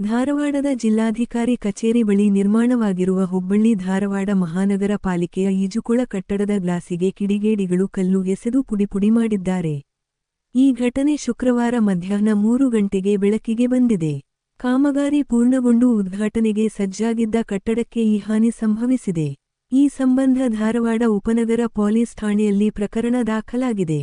ಧಾರವಾಡದ ಜಿಲ್ಲಾಧಿಕಾರಿ ಕಚೇರಿ ಬಳಿ ನಿರ್ಮಾಣವಾಗಿರುವ ಹುಬ್ಬಳ್ಳಿ ಧಾರವಾಡ ಮಹಾನಗರ ಪಾಲಿಕೆಯ ಈಜುಕೊಳ ಕಟ್ಟಡದ ಗ್ಲಾಸಿಗೆ ಕಿಡಿಗೇಡಿಗಳು ಕಲ್ಲು ಎಸೆದು ಪುಡಿಪುಡಿ ಮಾಡಿದ್ದಾರೆ. ಈ ಘಟನೆ ಶುಕ್ರವಾರ ಮಧ್ಯಾಹ್ನ ಮೂರು ಗಂಟೆಗೆ ಬೆಳಕಿಗೆ ಬಂದಿದೆ. ಕಾಮಗಾರಿ ಪೂರ್ಣಗೊಂಡು ಉದ್ಘಾಟನೆಗೆ ಸಜ್ಜಾಗಿದ್ದ ಕಟ್ಟಡಕ್ಕೆ ಈ ಹಾನಿ ಸಂಭವಿಸಿದೆ. ಈ ಸಂಬಂಧ ಧಾರವಾಡ ಉಪನಗರ ಪೊಲೀಸ್ ಠಾಣೆಯಲ್ಲಿ ಪ್ರಕರಣ ದಾಖಲಾಗಿದೆ.